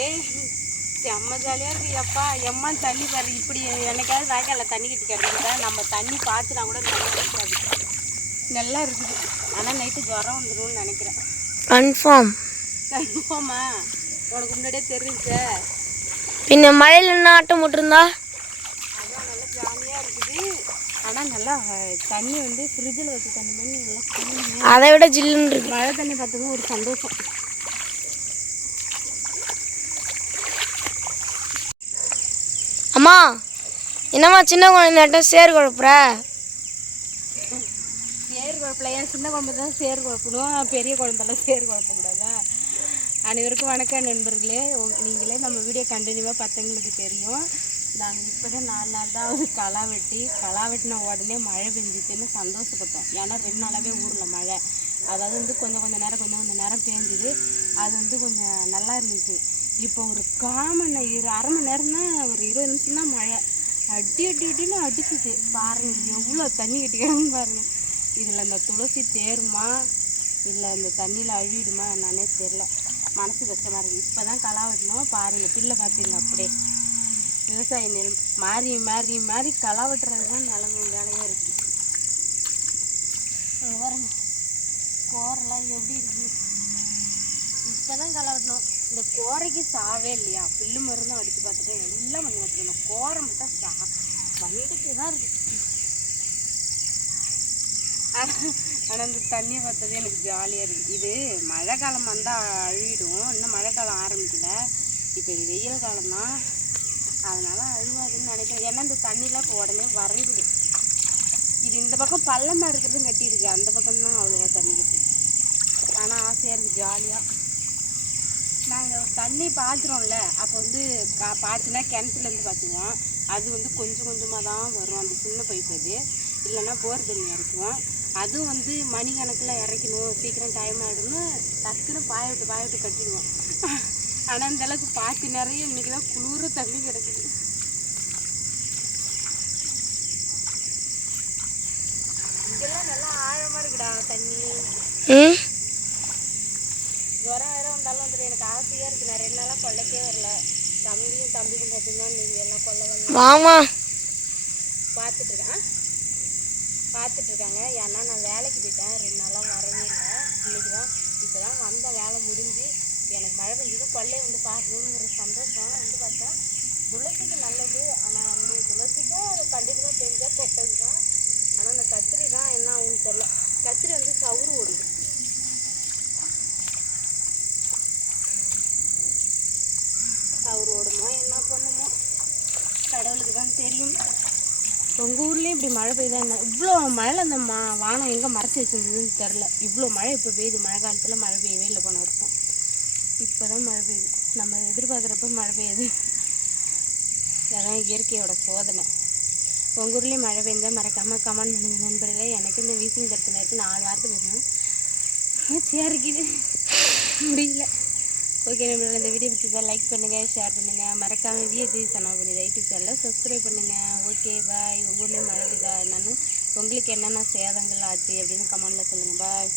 ஏய் செம்ம ஜாலியாக இருக்குது. எப்பா எம்மா தண்ணி பாரு. இப்படி என்னைக்காவது வாய்க்காலில் தண்ணி கட்டி கிடக்குதா நம்ம தண்ணி பார்த்துனா கூட நல்லா இருக்காது. நல்லா இருக்குது. ஆனால் நைட்டு ஜுரம் வந்துடும்னு நினைக்கிறேன். கன்ஃபார்மா? உனக்கு முன்னாடியே தெரிஞ்சு பின்ன மழையில் என்ன ஆட்டம் போட்டிருந்தா அதான் நல்லா ஜாலியாக இருக்குது. ஆனால் நல்லா தண்ணி வந்து ஃப்ரிட்ஜில் வச்சு தண்ணி மாதிரி நல்லா குளிர்ந்து அதை விட ஜில்லுன்னு இருக்கு. மழை தண்ணி பார்த்ததும் ஒரு சந்தோஷம். அம்மா என்னம்மா சின்ன குழந்தையாட்டம் சேர் குழப்புற? சேர் குழப்பல. ஏன் சின்ன குழம்பு தான் சேர் குழப்பணும், பெரிய குழம்பெல்லாம் சேர் குழப்பக்கூடாதா? அனைவருக்கும் வணக்கம் நண்பர்களே. நீங்களே நம்ம வீடியோ கண்டினியூவாக பார்த்தவங்களுக்கு தெரியும். நாங்கள் இப்போ தான் 4 நாள் தான் ஒரு களை வெட்டின உடனே மழை பெஞ்சிச்சுன்னு சந்தோஷப்பட்டோம். ஏன்னா 2 நாளாகவே ஊரில் மழை. அதாவது வந்து கொஞ்சம் நேரம் பேஞ்சுது. அது வந்து கொஞ்சம் நல்லா இருந்துச்சு. இப்போ ஒரு அரை மணி நேரம் தான், ஒரு 20 நிமிஷம் தான் மழை. அடின்னு அடிச்சுச்சு பாருங்கள். எவ்வளோ தண்ணி கட்டிக்கிறாங்கன்னு பாருங்கள். இதில் இந்த துளசி தேருமா இல்லை இந்த தண்ணியில் அழுவிடுமா என்னன்னே தெரில. மனசு கஷ்டமாக இருக்குது. இப்போ தான் களை வெட்டணும். பாருங்கள் பிள்ளை பார்த்துங்க. அப்படியே விவசாய நெல் மாறி களை வெட்டுறது தான் வேலையாக இருக்குது. பாருங்க கோரெல்லாம் எப்படி இருக்குது. இப்போ தான் களை வெட்டணும். இந்த கோரைக்கு சாவே இல்லையா? புல்லு மருந்தும் அடித்து பார்த்துட்டு எல்லாம் பண்ணி வச்சுக்கணும். கோரை மட்டும் வந்துட்டு தான் இருக்குது. ஆனால் இந்த தண்ணியை பார்த்தது எனக்கு ஜாலியாக இருக்குது. இது மழை காலம் வந்தால் அழுவிடும். இன்னும் மழை காலம் ஆரம்பிக்கல. இப்போ இது வெயில் காலம்தான், அதனால் அழுவாதுன்னு நினைக்கிறேன். ஏன்னா இந்த தண்ணிலாம் இப்போ உடனே வறங்குது. இது இந்த பக்கம் பள்ளமாக இருக்கிறதும் கட்டியிருக்கு. அந்த பக்கம்தான் அவ்வளோவா தண்ணி கட்டி. ஆனால் ஆசையாக இருக்குது ஜாலியாக. நாங்கள் தண்ணி பாய்ச்சிரோம்ல, அப்போ வந்து பாய்ச்சினா கிணத்துலேருந்து பாய்ச்சுவோம். அது வந்து கொஞ்சமாக தான் வரும். அந்த சின்ன பைப்பு அது. இல்லைன்னா போர் தண்ணி இறக்குவோம். அதுவும் வந்து மணிக்கணக்கில் இறக்கணும், சீக்கிரம் டைம் ஆகிடும்னு டக்குன்னு பாய விட்டு கட்டிடுவோம். ஆனால் அந்தளவுக்கு பாய்ச்சி நிறைய இன்றைக்கி தான் குளிர தண்ணி கிடக்குது. இதெல்லாம் நல்லா ஆழமாக இருக்குடா தண்ணி. ஜுரம் வேறு வந்தாலும் வந்துடும். எனக்கு ஆசையாக இருக்குது. நான் 2 நாளாக கொள்ளைக்கே வரல. தம்பி மட்டும்தான் நீங்கள் எல்லாம் கொள்ள வரல பார்த்துட்ருக்காங்க. ஏன்னா நான் வேலைக்கு போயிட்டேன். 2 நாளாக வரவே இல்லை. இன்றைக்கி தான் இப்போ தான் வந்த வேலை முடிஞ்சு எனக்கு மழை பெஞ்சதும் கொள்ளையை வந்து பார்க்கணுங்கிற சந்தோஷம். வந்து பார்த்தா துளசிக்கு நல்லது. ஆனால் வந்து துளசிக்கும் அது கண்டிப்பாக தெரிஞ்சால் கெட்டது தான். ஆனால் அந்த கத்திரி தான் என்ன ஆகுன்னு தெரில. கத்திரி வந்து சவுறு ஓடுது. சவுறு ஓடுமோ என்ன பண்ணுமோ கடவுளுக்கு தான் தெரியும். உங்கள் ஊர்லேயும் இப்படி மழை பெய்யுதா என்ன? இவ்வளோ மழை அந்த வானம் எங்கே மறைச்சி வச்சுருந்ததுன்னு தெரில. இவ்வளோ மழை இப்போ பெய்யுது. மழை காலத்தில் மழை பெய்யவே இல்லை போன வருஷம். இப்போ தான் மழை பெய்யுது. நம்ம எதிர்பார்க்குறப்ப மழை பெய்யுது. அதான் இயற்கையோட சோதனை. உங்கள் ஊர்லேயும் மழை பெய்ஞ்சால் மறக்காமல் கமெண்ட் பண்ணுங்கள் நண்பர்களே. எனக்கு இந்த வீசிங் பிரச்சனை இருக்குது. 4 வாரத்தை பேசணும். ஏச்சியாக இருக்குது, முடியல. ஓகே நம்மளோட இந்த வீடியோ பிடிச்சதா லைக் பண்ணுங்கள், ஷேர் பண்ணுங்கள். மறக்காமல் விஜய் சனா பண்ணி யூடியூப் சேனலை சப்ஸ்கிரைப் பண்ணுங்கள். Okay bye. உங்கள் ஊர்லேயும் மழை பெய்யுதா என்னன்னு, உங்களுக்கு என்னென்ன சேதங்கள் ஆச்சு அப்படின்னு கமெண்டில் சொல்லுங்கள். பாய்.